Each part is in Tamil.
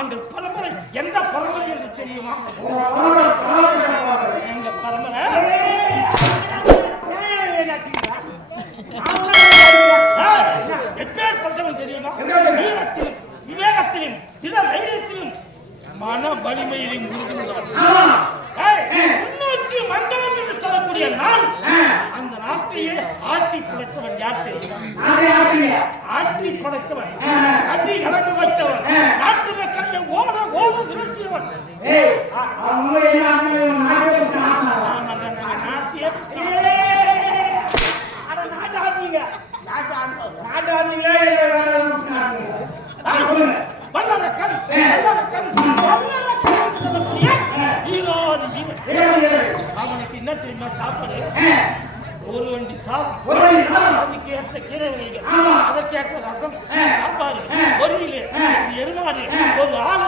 எங்கள் பரம்பரை எந்த பரம்பரை என்று தெரியுமா? எங்க பரம்பரை எப்பேற்பட்டவன் தெரியுமா? வீரத்திலும் விவேகத்திலும் திட தைரியத்திலும் மன வலிமையிலும் முன்னூத்தி மண்டலம் என்று சொல்லக்கூடிய நாள். அந்த நாட்டையே ஆட்டி படைத்தவன் யார் தெரியுமா? ஆட்டி படைத்தவன், அடி நடந்து வைத்தவன், நாட்டு மக்களை ஓட ஓட விரட்டியவன். அவனுக்கு என்ன தெரியுமா சாப்பாடு? ஒரு வண்டி சாதம், அதுக்கு ஏற்ற கீரை வகைகள், அதற்கேற்ற ரசம், சாப்பாடு, பொரியல், எருமாடு, ஒரு ஆளு,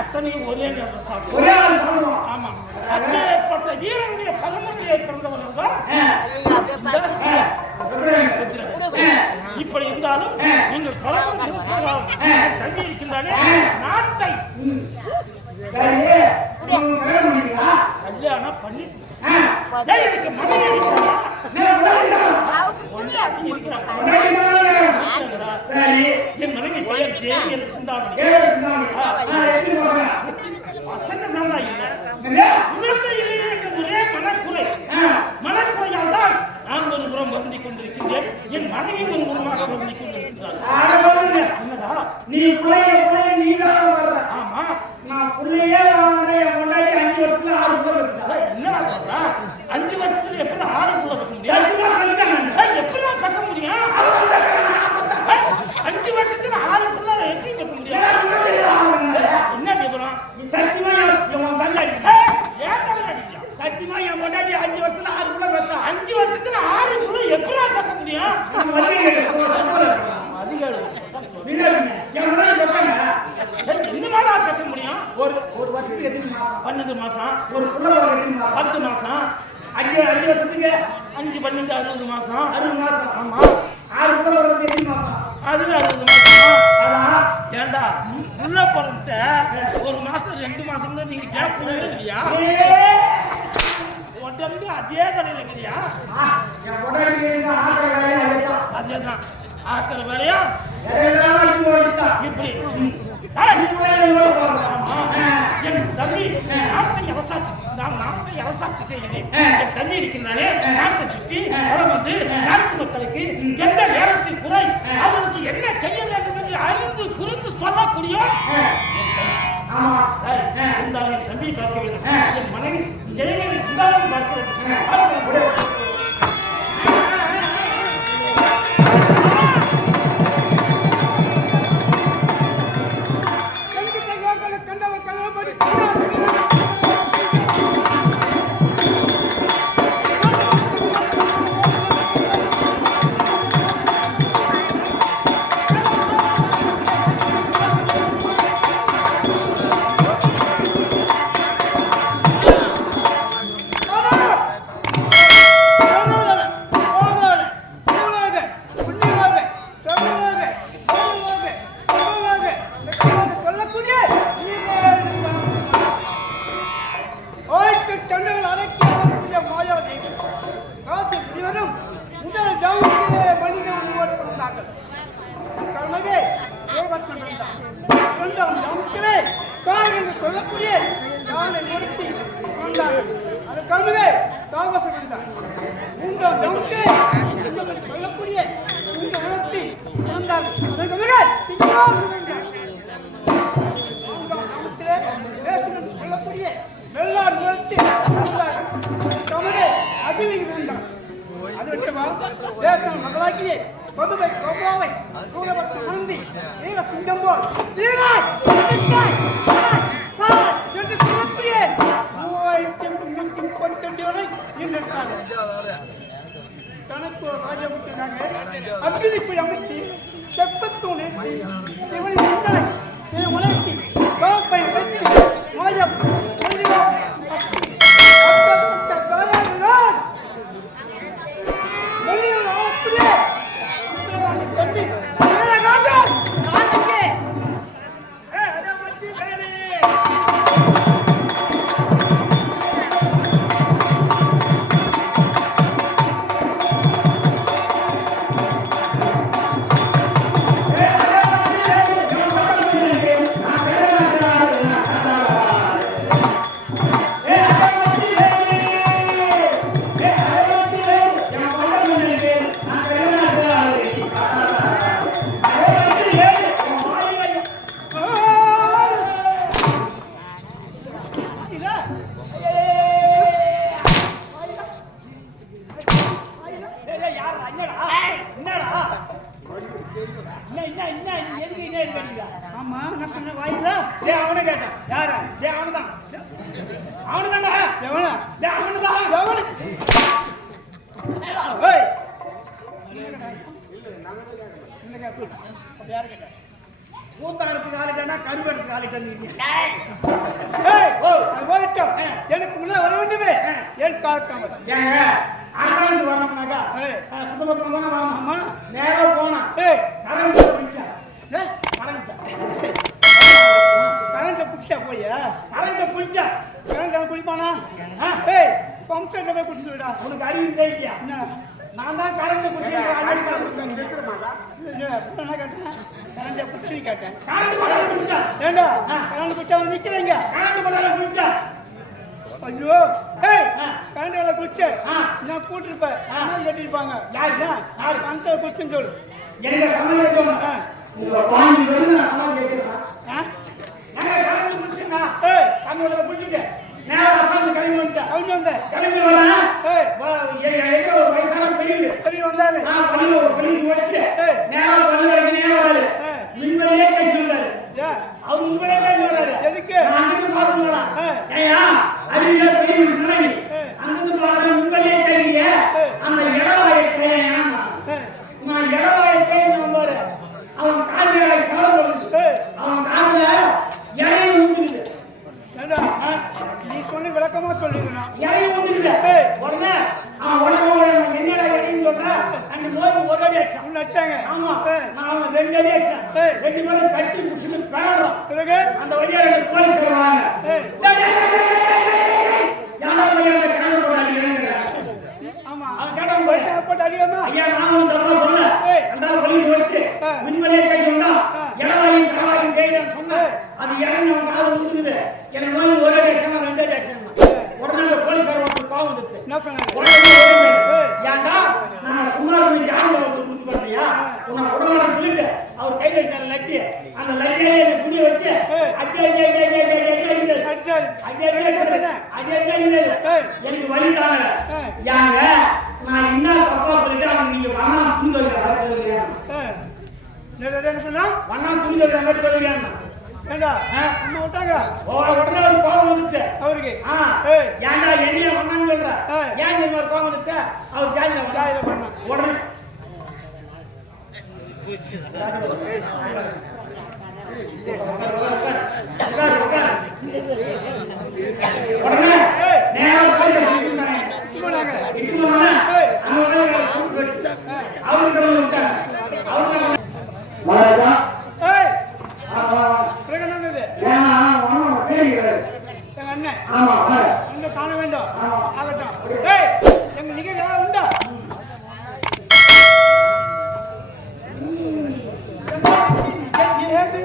அத்தனையும் ஒரே நேரம் சாப்பிடும். ஆமா, அப்பேற்பட்ட வீரனுடைய பரம்பரையை பிறந்தவர்கள் தான். இப்படி இருந்தாலும் நீங்கள் பரம்பரை தங்கி இருக்கின்றானே நாட்டை கல்யாணம் பண்ணி என் மனைவி பெயர் ஜேவியல் சிந்தாமணி. ஒரே மனக்குறையால் தான் நான் ஒரு புறம் வருந்திக் கொண்டிருக்கின்றேன். என் மனைவி ஒரு புறமாக வருந்திக் கொண்டிருக்கிறார். என்னடா நீ ஆமா, நான் பிள்ளையே முன்னாடி 5 வருஷத்துல 6 புள்ள இருக்குதா? என்னடா சொல்றா? 5 வருஷத்துல எப்படி 6 புள்ள கட்ட முடியும்? எப்படி கட்ட முடியும்? 5 வருஷத்துல 6 புள்ள எப்படி கட்ட முடியும்? என்ன விவரம்? சத்தியமா என் தள்ள அடிக்க, ஏன் தள்ள அடிக்க? சத்தியமா என் முன்னாடி 5 வருஷத்துல 6 புள்ள கட்ட, 5 வருஷத்துல 6 புள்ள எப்படி கட்ட முடியும்? கட்ட முடியும். ஒரு வருஷத்துக்கு எத்தனை மாசம்? 12 மாசம். ஒரு புள்ள 10 மாசம். 5 வருஷத்துக்கு 5 12 60 மாசம். 60 மாசம். ஆமா, 6 புள்ள பிறந்து எத்தனை மாசம்? அது 60 மாசம். அதான் ஏண்டா புள்ள பிறந்த ஒரு மாசம் 2 மாசம் தான் நீங்க கேப் இல்லையா? உடம்பு அதே கடையில் இருக்கிறியா? அதேதான் ஆக்கிற வேலையா இப்படி என் தம்பி நாட்டை அரசாட்சி செய்கிறேன். என் தம்பி இருக்கின்றானே, நாட்டை சுற்றி வரம் வந்து நாட்டு மக்களுக்கு எந்த நேரத்தில் குறை, அவர்களுக்கு என்ன செய்ய வேண்டும் என்று அறிந்து குறித்து சொல்லக்கூடிய என் தம்பி பார்க்க வேண்டும். என் மனைவி ஜெயவேலி சிந்தாமணி பார்க்க வேண்டும். அக்னிக்கு அமைத்து செப்பத்தூண் சிவனி சிந்தனை உலர்த்தி காப்பை வைத்து மாயம் எவனா அவனுதான் எவனு ஏய் யாரு கேட்ட கூத்தாரத்துக்கு ஆளிட்டா கருவெடுத்துக்கு ஆளிட்டா நீங்க போயிட்டோம் எனக்கு முன்ன வர வேண்டுமே ஏன் காக்காம ஏங்க அரசாங்கத்து வரணும்னாக்கா சுத்தபத்தமா தானே வரணும் ஆமா நேரா போனா கரண்ட் பிடிச்சா கரண்ட பிடிச்சா போய் கரண்ட பிடிச்சா கரண்ட் குடிப்பானா பம்ப் செட்ல போய் குடிச்சுடா உனக்கு அறிவு தெரியலையா நான் தான் கரண்ட் பிடிச்சேன் கரண்ட பிடிச்சு கேட்டேன் கரண்ட் பிடிச்சா ஏண்டா கரண்ட் பிடிச்சா நிக்கிறீங்க கரண்ட் பிடிச்சா ஐயோ கரண்ட் வேலை குடிச்சு நான் கூட்டிருப்பேன் கட்டிருப்பாங்க யாருன்னா கரண்ட் குடிச்சுன்னு சொல்லு எங்க சமையல் உங்க பாண்டி வந்து நான் சமையல் கேட்கிறேன் கரண்ட் பிடிச்சுங்க கரண்ட் பிடிச்சிட்டு நேரா வசந்து கிளம்பி வந்துட்டேன் கிளம்பி வரேன் ஒரு வயசான பெரிய வந்தாரு பண்ணி வச்சு நேரா பண்ணு வரைக்கும் வராரு மின்வெளியே பேசி வந்தாரு அவர் உண்மையிலே பேசி வராரு எதுக்கு அங்கிருந்து பார்த்துங்களா ஏயா அறிவியல பெரிய நிலைமை அங்கிருந்து பார்த்து மின்வெளியே கேட்கிறீங்க அந்த இடவாய கையா நான் இடவாய கைன்னு வந்தாரு அவன் காதுகளை சவரம் கொடுத்து அவன் காதுல இலையில ஊட்டுக்குது நீ சொன்ன விளக்கமா சொல்லிருக்கணும் இலையில ஊட்டுக்குது உடனே உடனே என்னடா இடைன்னு சொல்ற அந்த நோய்க்கு ஒரு அடி அடிச்சான் அடிச்சாங்க ஆமா நான் 2 அடி அடிச்சேன் 2 பேரும் கட்டி குடிச்சு பேரலாம் அந்த வழியா 2 போலீஸ் வருவாங்க யாரா பையன் கண்ணு போட்டு அடிக்கிறாங்க ஆமா அவன் கேட்டான் பைசா போட்டு அடிக்காம ஐயா நான் ஒன்றும் தப்பா சொல்ல அந்த பள்ளிக்கு வச்சு மின்வெளியை கைச்சா இடவாயும் கடவாயும் கைதான் சொன்னேன் அது இடம் அவன் காது வந்துருக்குது எனக்கு வந்து ஒரு அடி அடிச்சா 2 அடி அடிச்சேன் உடனே அந்த போலீஸ்கார ஒருத்தர் கோவம் வந்துச்சு என்ன சொன்னாங்க ஏன்டா நான் சும்மா இருந்து யாரு கொடுத்து பண்றியா உன்னை உடம்பு சொல்லிட்டு அவர் கையில் வச்சார லட்டி அந்த லட்டியை புடிய வச்சு எனக்கு வழி தாங்க யாங்க நான் என்ன தப்பா சொல்லிட்டு அதுக்கு நீங்க வண்ணா துணி என்ன சொன்னா வண்ணா துணி சொல்றேன் ஏண்டா அம்மா விட்டாங்க உடனே ஒரு கோவம் வந்துச்சு அவருக்கு ஏன்டா என்னைய பண்ணான்னு சொல்ற ஏன் ஒரு கோவம் வந்துச்சு அவர் ஜாதியில பண்ண உடனே உடனே நேரம் அண்ணன் காண வேண்டும் ஆகட்டும் எங்க நிகழ்ச்சி உண்டா ஏது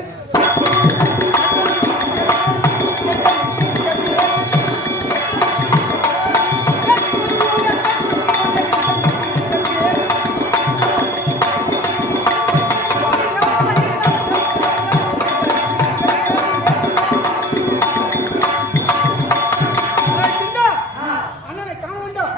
அண்ணனை காண வேண்டும்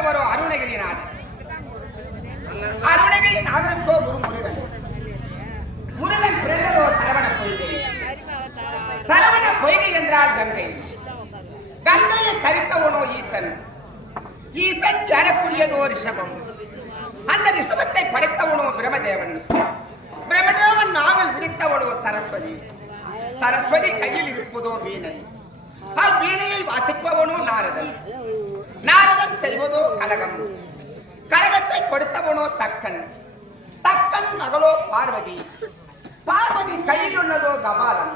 படைத்தவரோ அருணகிரிநாதர். அருணகிரிநாதருக்கோ குரு முருகன். முருகன் பிறந்ததோ சரவண பொய்கை. சரவண பொய்கை என்றால் கங்கை. கங்கையை தரித்தவனோ ஈசன். ஈசன் வரக்கூடியதோ ரிஷபம். அந்த ரிஷபத்தை படைத்தவனோ பிரமதேவன். பிரமதேவன் நாவல் விதித்தவனோ சரஸ்வதி. சரஸ்வதி கையில் இருப்பதோ வீணை. வீணையை வாசிப்பவனோ நாரதன். நாரதன் செய்வதோ கலகம். கலகத்தை கொடுத்தவனோ தக்கன். தக்கன் மகளோ பார்வதி. பார்வதி கையில் உள்ளதோ கபாலம்.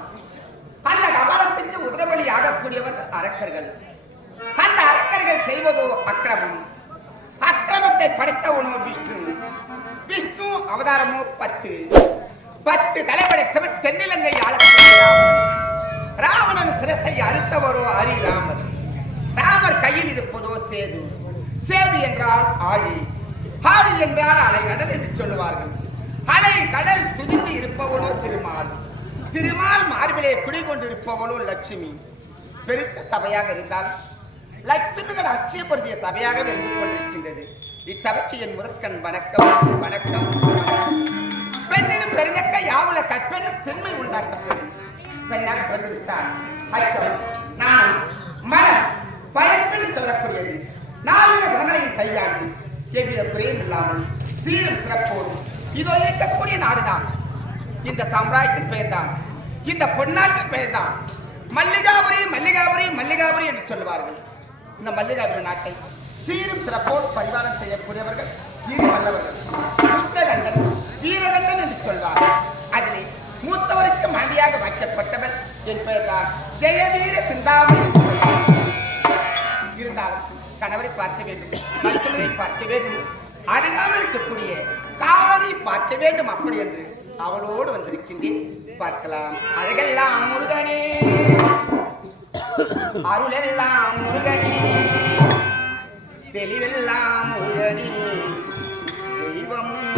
அந்த கபாலத்திற்கு உதிரபலி ஆகக்கூடியவர்கள் அரக்கர்கள். அந்த அரக்கர்கள் செய்வதோ அக்கிரமம். அக்கிரமத்தை படைத்தவனோ விஷ்ணு. விஷ்ணு அவதாரமோ 10. 10 தலைப்படைத்தவன் தென்னிலங்கை ஆளக்கூடிய ராவணன் சிரசை அறுத்தவரோ ஹரிராமர். ராமர் கையில் இருப்பதோ சேது. சேது என்றால் ஆழி. ஆழி என்றால் அலை கடல் என்று சொல்லுவார்கள். அலை கடல் துதித்து இருப்பவனோ திருமால். திருமால் மார்பிலே குடிகொண்டிருப்பவனோ லட்சுமி. பெருத்த சபையாக இருந்தால் லட்சுமிகள் அட்சயப்படுத்திய சபையாக இருந்து கொண்டிருக்கின்றது. இச்சபைக்கு என் முதற்கண் வணக்கம் வணக்கம். பெண்ணினும் பெருந்தக்க யாவுல கற்பெண்ணும் திண்மை உண்டாக்கப்படும். பெண்ணாக பிறந்துவிட்டார் அச்சம், நாணம், மனம், பயன்பென்று சொல்லக்கூடியது 4 குணங்களையும் கையாண்டு எவ்வித குறையும் இல்லாமல் சீரும் சிறப்போடும் இதோ இருக்கக்கூடிய நாடுதான். இந்த சாம்ராஜ்யத்தின் பெயர்தான், இந்த பொன்னாட்டின் பெயர்தான் மல்லிகாபுரி. மல்லிகாபுரி மல்லிகாபுரி என்று சொல்லுவார்கள். இந்த மல்லிகாபுரி நாட்டை சீரும் சிறப்போடு பரிபாலனம் செய்யக்கூடியவர்கள் இரு வல்லவர்கள். உத்தரகண்டன் வீரகண்டன் என்று சொல்வார்கள். அதிலே மூத்தவருக்கு மனைவியாக வைக்கப்பட்டவள் என் பெயர்தான் ஜெயவீர சிந்தாமணி என்று சொல்வார்கள். இருந்தாலும் கணவரை பார்க்க வேண்டும், மருத்துவரை பார்க்க வேண்டும், அருகாமல் இருக்கக்கூடிய காவலை பார்க்க வேண்டும். அப்படி என்று அவளோடு வந்திருக்கின்றேன். பார்க்கலாம். அழகெல்லாம் முருகனே, அருளெல்லாம் முருகனே, தெளிவெல்லாம் முருகனே, தெய்வமும்